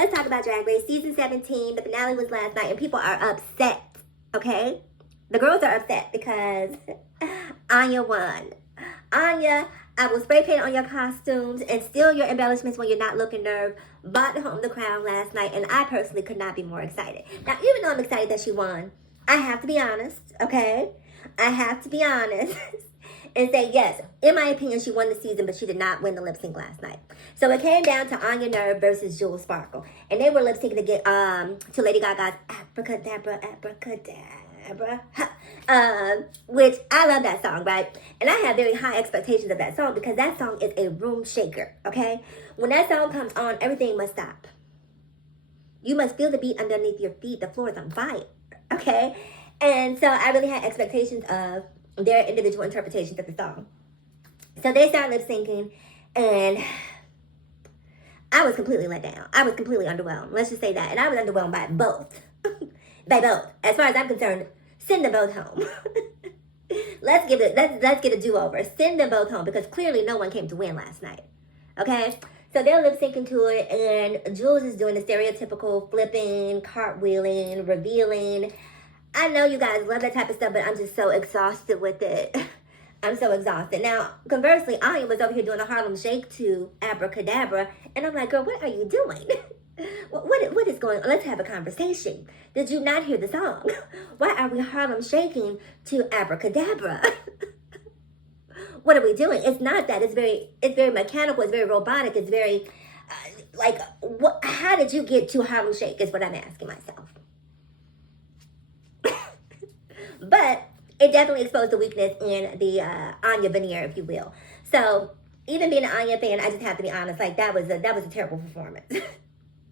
let's talk about Drag Race Season 17. The finale was last night, and people are upset, okay? The girls are upset because Onya won. Onya, I will spray paint on your costumes and steal your embellishments when you're not looking nerve. Bought home the crown last night, and I personally could not be more excited. Now, even though I'm excited that she won, I have to be honest, okay? I have to be honest and say, yes, in my opinion, she won the season, but she did not win the lip sync last night. So it came down to Onya Nerve versus Jules Sparkle. And they were lip syncing to Lady Gaga's Abracadabra, Abracadabra, which I love that song, right? And I have very high expectations of that song because that song is a room shaker, okay? When that song comes on, everything must stop. You must feel the beat underneath your feet. The floor is on fire, okay? And so I really had expectations of their individual interpretations of the song. So they started lip syncing, and I was completely let down. I was completely underwhelmed. Let's just say that. And I was underwhelmed by both. By both. As far as I'm concerned, send them both home. let's get a do-over. Send them both home because clearly no one came to win last night. Okay? So they're lip syncing to it, and Jules is doing the stereotypical flipping, cartwheeling, revealing. I know you guys love that type of stuff, but I'm just so exhausted with it. I'm so exhausted. Now, conversely, Onya was over here doing a Harlem Shake to Abracadabra, and I'm like, girl, what are you doing? What is going on? Let's have a conversation. Did you not hear the song? Why are we Harlem Shaking to Abracadabra? What are we doing? It's not that. It's very mechanical. It's very robotic. It's very, how did you get to Harlem Shake is what I'm asking myself. But it definitely exposed the weakness in the Onya veneer, if you will. So even being an Onya fan, I just have to be honest. Like that was a terrible performance.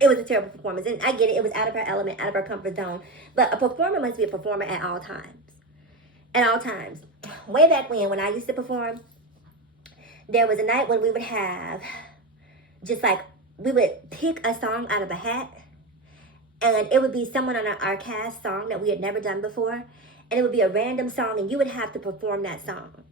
It was a terrible performance, and I get it. It was out of her element, out of her comfort zone. But a performer must be a performer at all times. At all times. Way back when I used to perform, there was a night when we would have we would pick a song out of a hat, and it would be someone on our cast song that we had never done before. And it would be a random song, and you would have to perform that song.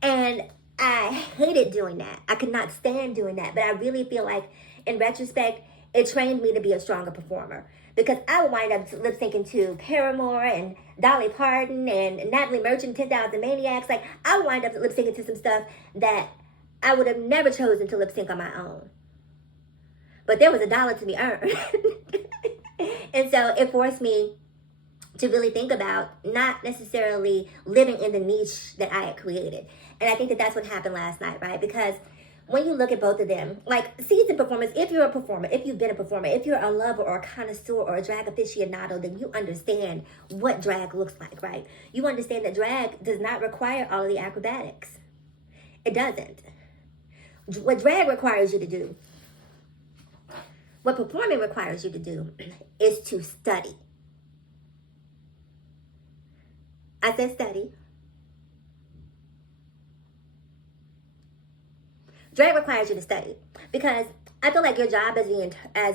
And I hated doing that. I could not stand doing that. But I really feel like, in retrospect, it trained me to be a stronger performer. Because I would wind up lip syncing to Paramore and Dolly Parton and Natalie Merchant, 10,000 Maniacs. Like, I would wind up lip syncing to some stuff that I would have never chosen to lip sync on my own. But there was $1 to be earned. And so it forced me to really think about not necessarily living in the niche that I had created. And I think that that's what happened last night, right? Because when you look at both of them, like seasoned performers, if you're a performer, if you've been a performer, if you're a lover or a connoisseur or a drag aficionado, then you understand what drag looks like, right? You understand that drag does not require all of the acrobatics. It doesn't. What drag requires you to do, what performing requires you to do, is to study. I said study. Drag requires you to study because I feel like your job as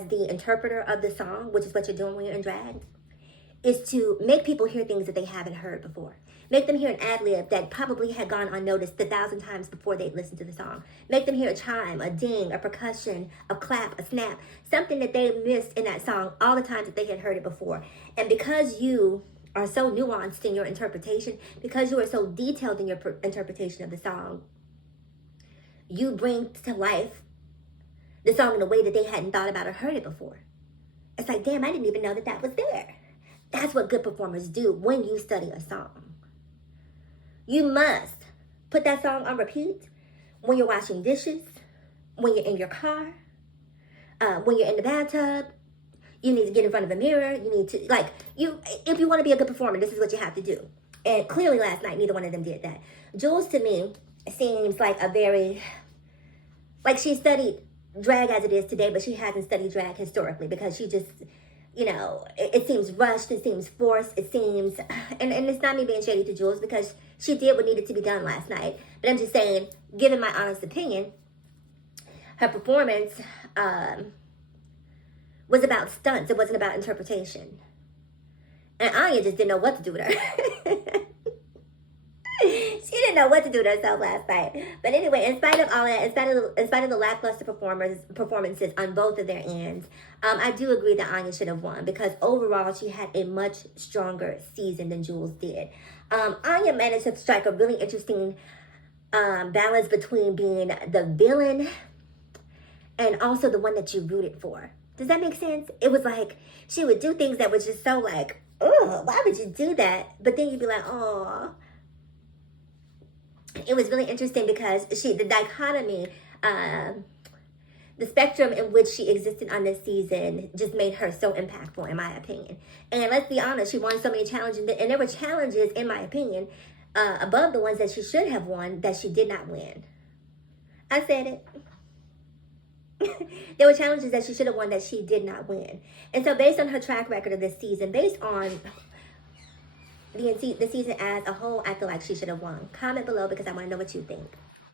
the interpreter of the song, which is what you're doing when you're in drag, is to make people hear things that they haven't heard before. Make them hear an ad-lib that probably had gone unnoticed 1,000 times before they'd listened to the song. Make them hear a chime, a ding, a percussion, a clap, a snap, something that they missed in that song all the times that they had heard it before. And because you are so nuanced in your interpretation, because you are so detailed in your interpretation of the song, you bring to life the song in a way that they hadn't thought about or heard it before. It's like, damn, I didn't even know that that was there. That's what good performers do when you study a song. You must put that song on repeat when you're washing dishes, when you're in your car, when you're in the bathtub. You need to get in front of a mirror. You need to, if you want to be a good performer, this is what you have to do. And clearly last night, neither one of them did that. Jules, to me, seems like she studied drag as it is today, but she hasn't studied drag historically because she just, it seems rushed, it seems forced, it seems, and it's not me being shady to Jules because she did what needed to be done last night. But I'm just saying, given my honest opinion, her performance, was about stunts. It wasn't about interpretation. And Onya just didn't know what to do with her. She didn't know what to do with herself last night. But anyway, in spite of all that, in spite of the lackluster performances on both of their ends, I do agree that Anya should have won because overall she had a much stronger season than Jules did. Anya managed to strike a really interesting balance between being the villain and also the one that you rooted for. Does that make sense? It was like she would do things that was just so like, oh, why would you do that? But then you'd be like, oh. It was really interesting because the dichotomy, the spectrum in which she existed on this season just made her so impactful, in my opinion. And let's be honest, she won so many challenges, and there were challenges, in my opinion, above the ones that she should have won that she did not win. I said it. There were challenges that she should have won that she did not win. And so based on her track record of this season, based on the season as a whole, I feel like she should have won. Comment below because I want to know what you think.